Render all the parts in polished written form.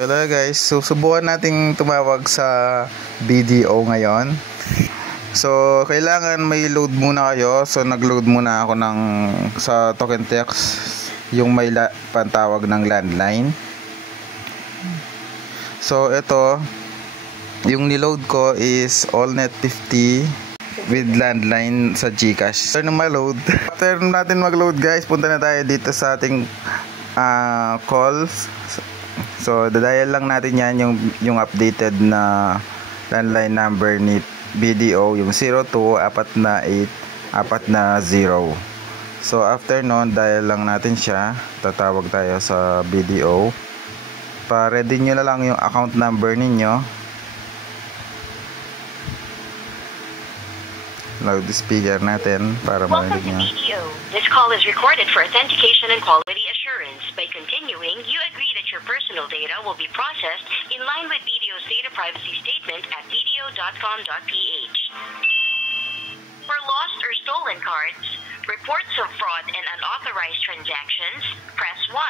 Hello guys, so subukan nating tumawag sa BDO ngayon. So kailangan may load muna kayo. So nag-load muna ako sa token text yung may pantawag ng landline. So ito, yung niload ko is AllNet 50 with landline sa GCash. After natin mag-load guys, punta na tayo dito sa ating calls. So dadial lang natin yan yung updated na landline number ni BDO, yung 02-484-40. So after nun, dial lang natin siya, tatawag tayo sa BDO. Pa-ready nyo na lang yung account number ninyo. Loud the speaker natin para marinig nyo. Welcome to BDO. This call is recorded for authentication and quality assurance. By continuing, you agree that your personal data will be processed in line with BDO's data privacy statement at bdo.com.ph. For lost or stolen cards, reports of fraud and unauthorized transactions, press 1.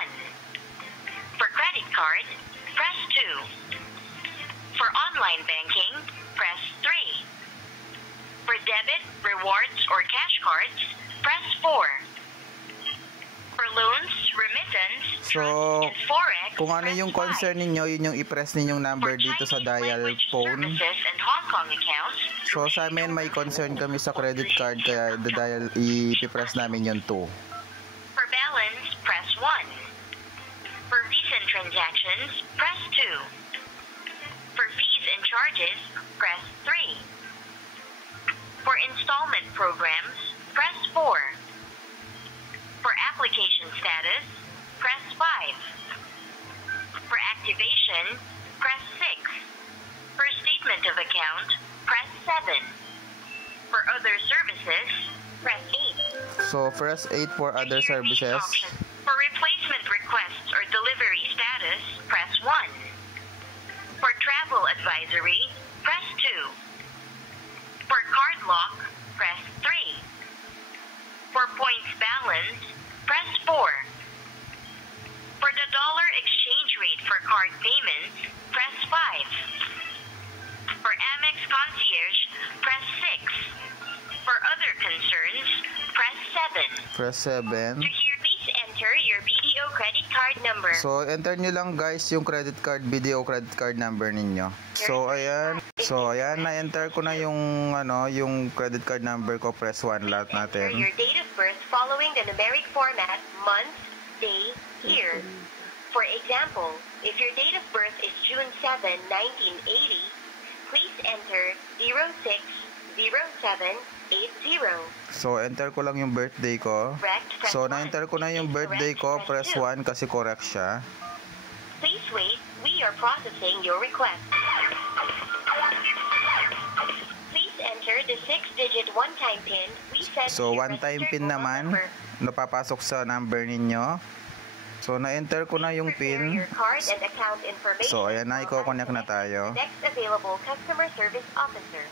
For credit card, press 2. For online banking, press 3. For debit, rewards, or cash cards, press 4. For loans, remittance, So, and forex, kung ano yung press 5. concern ninyo, yun yung i-press ninyong number dito sa dial phone. And Hong Kong accounts, So sa amin may concern kami sa credit card, kaya i-press namin yung 2. for balance, press 1. For recent transactions, press 2. For fees and charges, press 3. For installment programs, press 4. For application status, press 5. For activation, press 6. For statement of account, press 7. For other services, press 8. So press 8 for other services. For replacement requests or delivery status, press 1. For travel advisory, press 2. For card lock, press 3. For points balance, press 4. For the dollar exchange rate for card payments, press 5. For Amex Concierge, press 6. For other concerns, press 7. Press 7. To hear, please enter your BDO credit card number. So enter nyo lang guys yung credit card, BDO credit card number ninyo. So ayan, na-enter ko na yung credit card number ko. Press 1 lahat Enter natin. your date of birth following the numeric format, month, day, year. For example, if your date of birth is June 7, 1980, please enter 060780. So enter ko lang yung birthday ko. So na-enter ko na yung birthday ko. Press 1 kasi correct siya. Please wait, we are processing your request. Please enter the 6-digit one-time PIN we sent So to your one-time registered PIN mobile naman, number. napapasok sa number ninyo. So na-enter ko na yung Prepare PIN. your card and account information. So ayan na, i-connect na tayo. Next available customer service officer.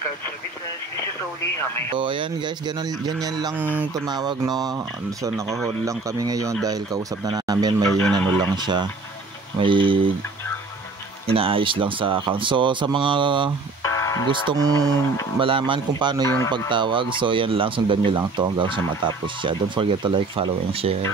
Card services, this is Oli. So ayan guys, ganyan lang tumawag, no. So naka-hold lang kami ngayon dahil kausap na namin, may lang siya. May inaayos lang sa account. So sa mga gustong malaman kung paano yung pagtawag, so yan lang, sundan nyo lang to hanggang sa matapos siya. Don't forget to like, follow, and share.